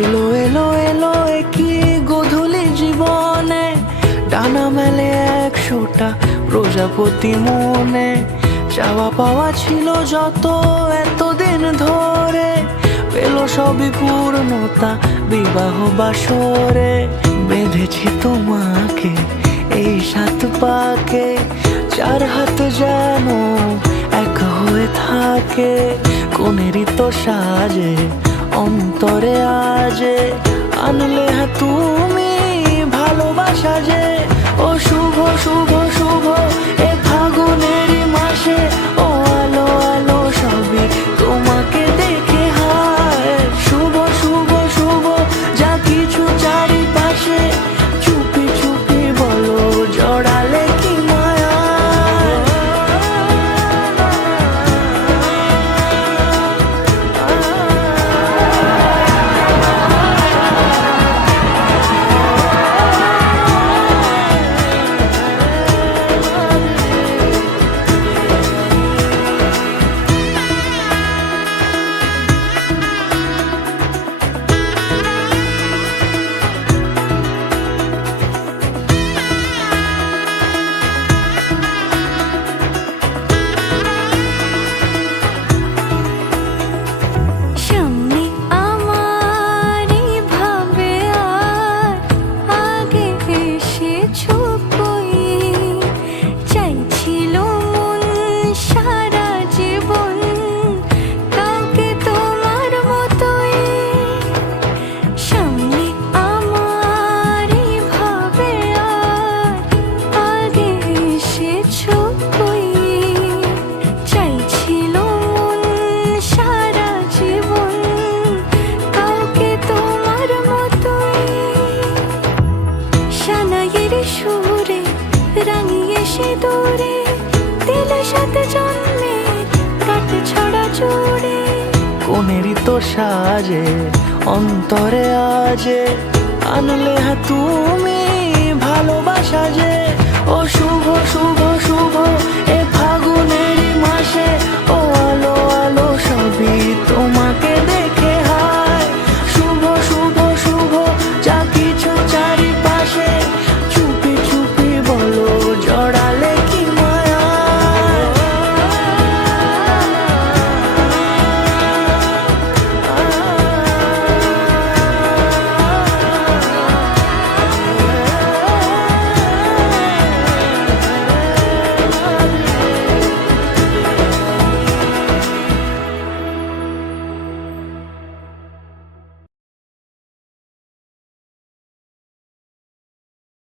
এলো এলো এলো কি গোধূলি জীবনে, ডানা মেলে 100টা প্রজাপতি মনে। চাওয়া পাওয়া ছিল যত এতদিন ধরে, পেল সবই পূর্ণতা বিবাহ বাসরে। বেঁধেছি তোমাকে এই 7 পাকে, 4 হাত যেন এক হয়ে থাকে। কোনেরই তো সাজে অন্তরে আজে, আনলে হ্যাঁ তুমি ভালোবাসা যে। ও শুভ শুভ শুভ এ ফাগুনেরই মাসে, ও আলো আলো সবই তোমাকে দেখে হায়। শুভ শুভ শুভ যা কিছু চারিপাশে, চুপি চুপি বলো জড়ালে কি মায়া। সুরে রাঙিয়ে সে দূরে, দিলে 7 জন্মে কাট ছড়া জোড়ে। কোনেরই তো সাজে অন্তরে আজে, আনলে হ্যাঁ তুমি ভালোবাসা যে। ও